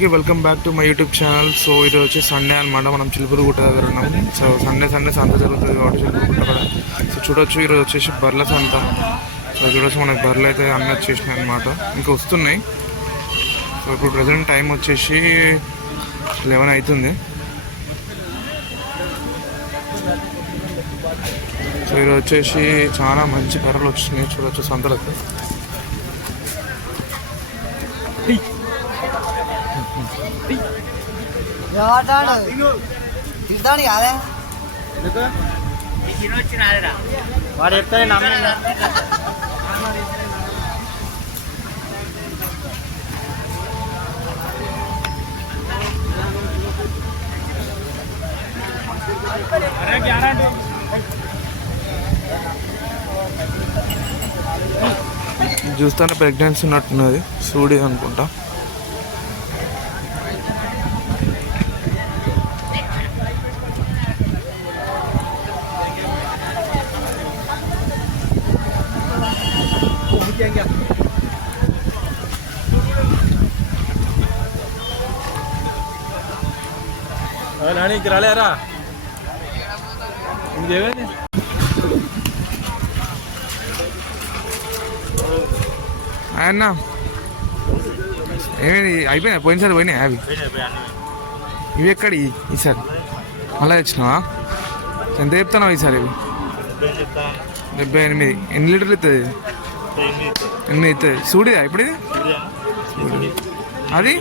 అందరికీ welcome back to my YouTube channel. So ఇది వచ్చి సండే అనమాట. మనం చిలుపురుగుట్ట దగ్గర ఉన్నాం. సో సండే సంత జరుగుతుంది కాబట్టి చిలుపురుగుట్ట కూడా. సో చూడొచ్చు ఈరోజు వచ్చేసి బర్ల సంత. సో చూడొచ్చు మనకు బర్రెలు అయితే అన్నీ వచ్చేసినాయి అనమాట, ఇంకా వస్తున్నాయి. సో ఇప్పుడు ప్రజెంట్ టైం వచ్చేసి 11 అవుతుంది. సో ఈరోజు వచ్చేసి చాలా మంచి బర్రెలు వచ్చినాయి చూడొచ్చు సంతలకు. వాడు చెప్తాడు నమ్మి చూస్తానే ప్రెగ్నెన్సీ ఉన్నట్టున్నది, సూడి అనుకుంటా. నానికి రాలేరా ఇంకేమైంది? అన్న ఏమైంది? అయిపోయినాయి పోయినసారి పోయినాయి అవి. ఇవి ఎక్కడి ఈసారి మళ్ళీ తెచ్చినావా? ఎంత చెప్తున్నావు ఈసారి? ఇవి 78. ఎన్ని లీటర్లు ఇస్తుంది? 8 ఇస్తుంది. సూడిదా ఇప్పుడు ఇది? అది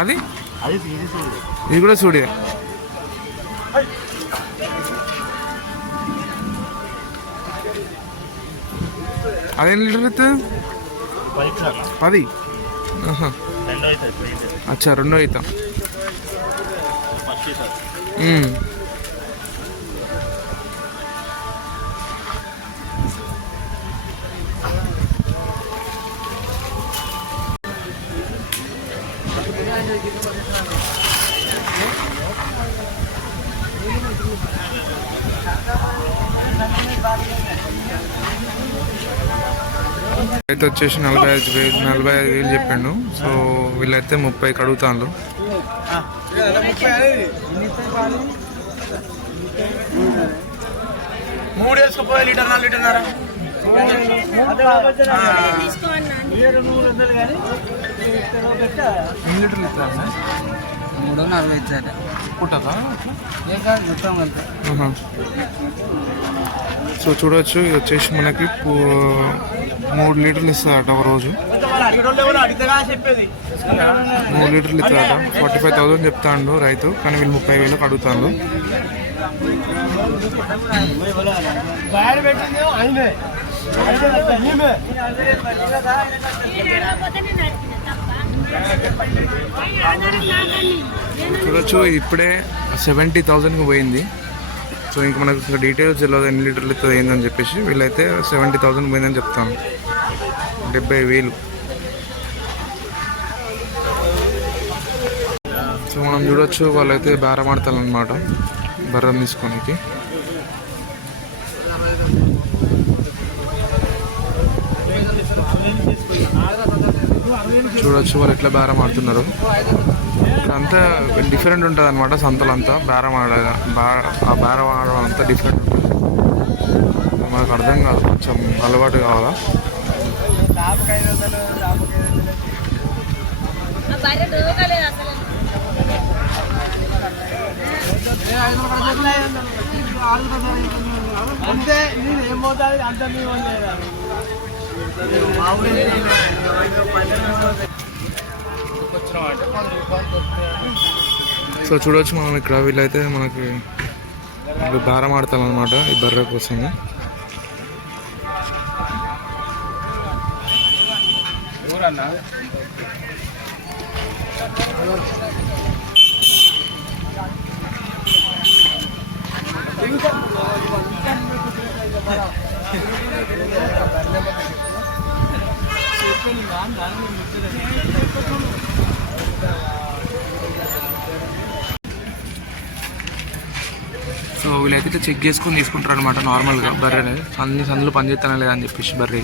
అది ఇది కూడా సూడిదా? అదేం లీటర్ ఇస్తుంది? 10. అచ్చా, 2 అవుతాం. అయితే వచ్చేసి 45,000 చెప్పిండు. సో వీళ్ళైతే 30కి అడుగుతాను. మూడు వేసుకుపోయే లీటర్ 4 లీటర్న్నర. 3 లీటర్లు ఇస్తారా? 340 ఇచ్చారు. పుట్టదా? సో చూడవచ్చు, ఇది వచ్చేసి మనకి 3 లీటర్లు ఇస్తుందట ఒక రోజు. 3 లీటర్లు ఇస్తుందట. 45,000 చెప్తాడు రైతు, కానీ వీళ్ళు 30,000కి అడుగుతాను. చూడొచ్చు ఇప్పుడే 70,000కి పోయింది. సో ఇంక మనకు ఇంకా డీటెయిల్స్ తెలియదు ఎన్ని లీటర్లు ఇస్తుంది ఏందని చెప్పేసి. వీళ్ళైతే 70,000 పోయిందని చెప్తాను. 70,000. సో మనం చూడొచ్చు వాళ్ళైతే బేరం ఆడతారనమాట బర్రెం తీసుకోనికి. చూడొచ్చు వాళ్ళు ఎట్లా బేరం ఆడుతున్నారు. అంతా డిఫరెంట్ ఉంటుంది అనమాట సంతలంతా. బేరం ఆ బేరం ఆడడం అంతా డిఫరెంట్ ఉంటుంది. మనకు అర్థం కాదు, కొంచెం అలవాటు కావాలా. సో చూడవచ్చు మనం ఇక్కడ వీళ్ళైతే మనకి బేరం ఆడతాం అనమాట ఈ బర్రె కోసము. సో వీళ్ళైతే చెక్ చేసుకొని తీసుకుంటారు అనమాట నార్మల్గా బర్రెని. అన్ని సందులు పనిచేస్తానా లేదా అని చెప్పేసి బర్రె.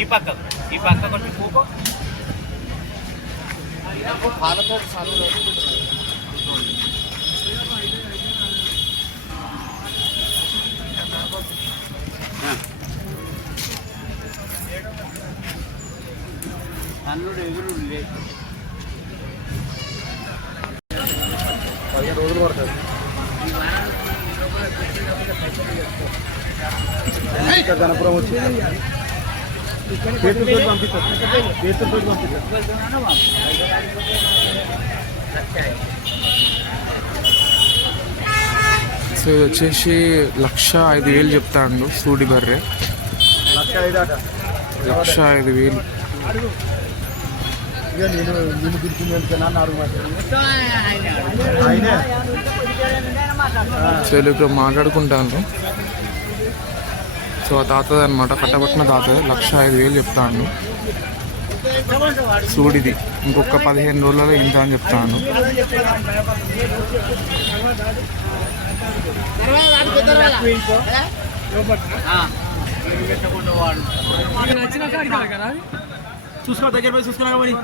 ఈ పక్క కొంచెం కూకో అల్లుడు ఎదురు 15 రోజులు పడుతుంది. గణపురం వచ్చి సో ఇది వచ్చేసి 1,05,000 చెప్తాడు సూడి బర్రె. 1,05,000. సో ఇక్కడ మాట్లాడుకుంటాను. సో ఆ తాతది అనమాట, కట్టబట్టిన తాతది. 1,05,000 చెప్తాను సూడిది. ఇంకొక 15 రోజులలో ఇంత అని చెప్తాను. చూసుకో దగ్గర పోయి చూసుకున్నా మరి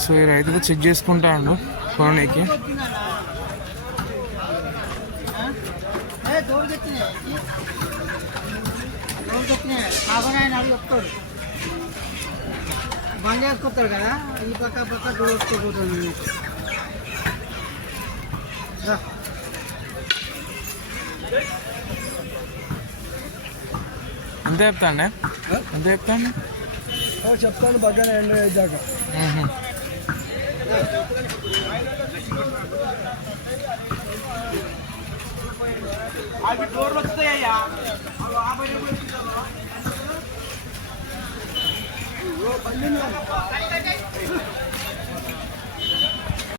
సో ఈ రైతుగా చెక్ చేసుకుంటాడు కొనడానికి. బంద్ చేసుకొస్తాడు కదా, ఈ పక్క చూసుకోపోతుంది. ఎంత చెప్తాండే? ఎంత చెప్తాండి? చెప్తాను బాగానే ఎండ అయ్యాక. అవి డోర్లు వస్తాయ్యా.